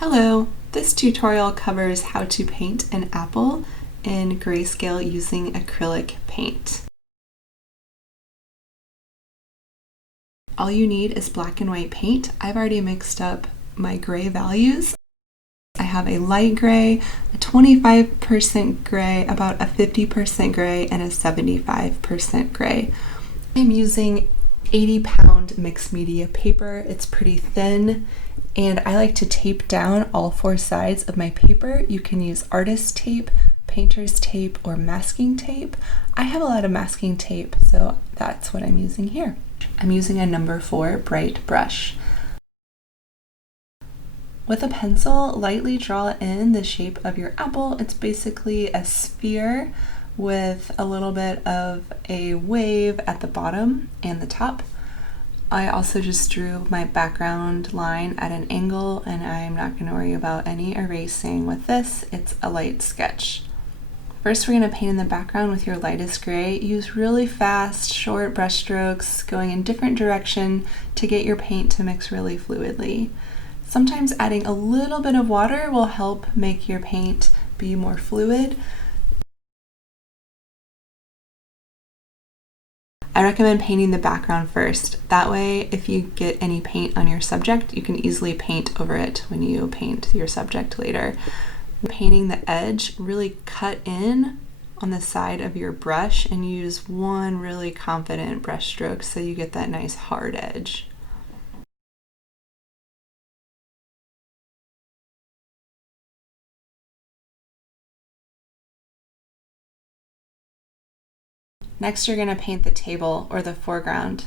Hello, this tutorial covers how to paint an apple in grayscale using acrylic paint. All you need is black and white paint. I've already mixed up my gray values. I have a light gray, a 25% gray, about a 50% gray, and a 75% gray. I'm using 80-pound mixed media paper. It's pretty thin, and I like to tape down all four sides of my paper. You can use artist tape, painter's tape, or masking tape. I have a lot of masking tape, so that's what I'm using here. I'm using a number 4 bright brush. With a pencil, lightly draw in the shape of your apple. It's basically a sphere with a little bit of a wave at the bottom and the top. I also just drew my background line at an angle, and I'm not going to worry about any erasing with this. It's a light sketch. First, we're going to paint in the background with your lightest gray. Use really fast, short brush strokes going in different direction to get your paint to mix really fluidly. Sometimes adding a little bit of water will help make your paint be more fluid. I recommend painting the background first. That way, if you get any paint on your subject, you can easily paint over it when you paint your subject later. Painting the edge, really cut in on the side of your brush and use one really confident brush stroke so you get that nice hard edge. Next, you're going to paint the table or the foreground.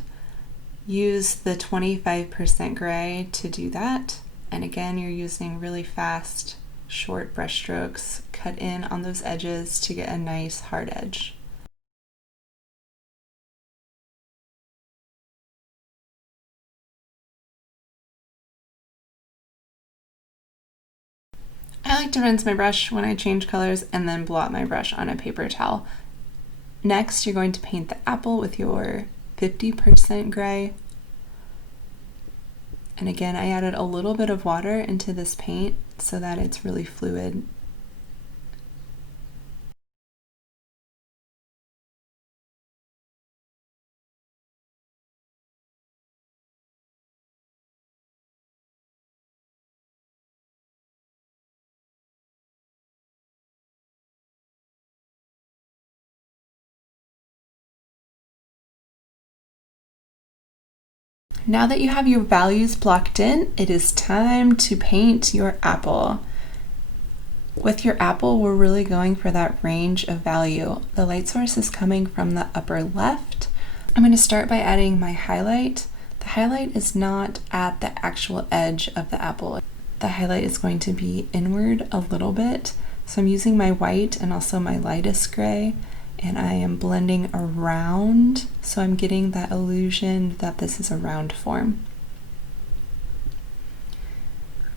Use the 25% gray to do that. And again, you're using really fast, short brush strokes. Cut in on those edges to get a nice hard edge. I like to rinse my brush when I change colors and then blot my brush on a paper towel. Next, you're going to paint the apple with your 50% gray. And again, I added a little bit of water into this paint so that it's really fluid. Now that you have your values blocked in, it is time to paint your apple. With your apple, we're really going for that range of value. The light source is coming from the upper left. I'm going to start by adding my highlight. The highlight is not at the actual edge of the apple. The highlight is going to be inward a little bit. So I'm using my white and also my lightest gray, and I am blending around, so I'm getting that illusion that this is a round form.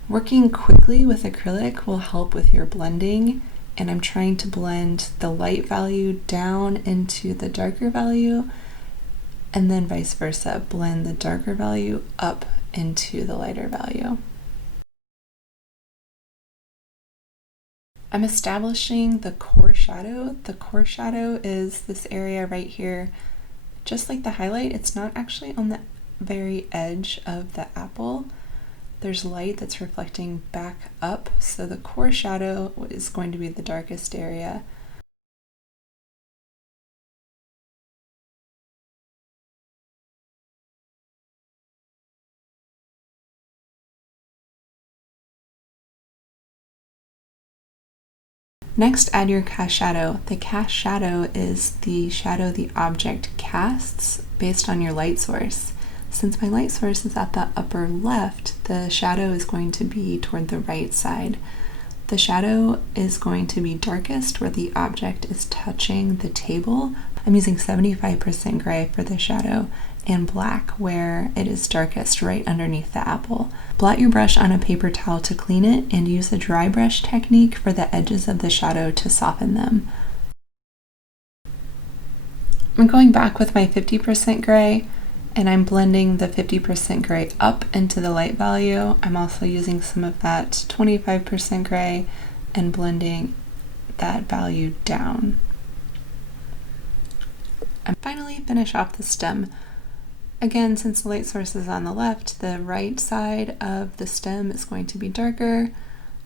Working quickly with acrylic will help with your blending, and I'm trying to blend the light value down into the darker value, and then vice versa, blend the darker value up into the lighter value. I'm establishing the core shadow. The core shadow is this area right here. Just like the highlight, it's not actually on the very edge of the apple. There's light that's reflecting back up, so the core shadow is going to be the darkest area. Next, add your cast shadow. The cast shadow is the shadow the object casts based on your light source. Since my light source is at the upper left, the shadow is going to be toward the right side. The shadow is going to be darkest where the object is touching the table. I'm using 75% gray for the shadow and black where it is darkest right underneath the apple. Blot your brush on a paper towel to clean it and use the dry brush technique for the edges of the shadow to soften them. I'm going back with my 50% gray And I'm blending the 50% gray up into the light value. I'm also using some of that 25% gray and blending that value down. And finally finish off the stem. Again, since the light source is on the left, the right side of the stem is going to be darker.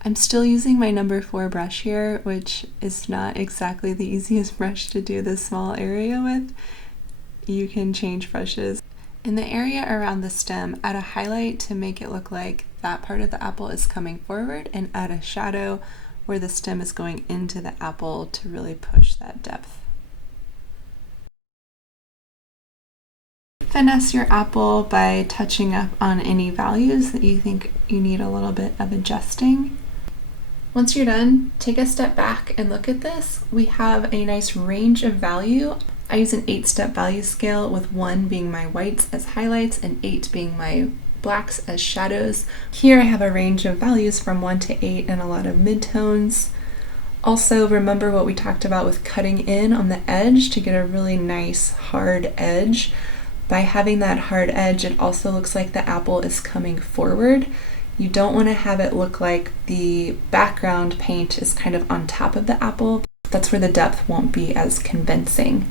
I'm still using my number 4 brush here, which is not exactly the easiest brush to do this small area with. You can change brushes. In the area around the stem, add a highlight to make it look like that part of the apple is coming forward, and add a shadow where the stem is going into the apple to really push that depth. Finesse your apple by touching up on any values that you think you need a little bit of adjusting. Once you're done, take a step back and look at this. We have a nice range of value. I use an 8-step value scale, with 1 being my whites as highlights and 8 being my blacks as shadows. Here I have a range of values from 1 to 8 and a lot of midtones. Also, remember what we talked about with cutting in on the edge to get a really nice hard edge. By having that hard edge, it also looks like the apple is coming forward. You don't want to have it look like the background paint is kind of on top of the apple. That's where the depth won't be as convincing.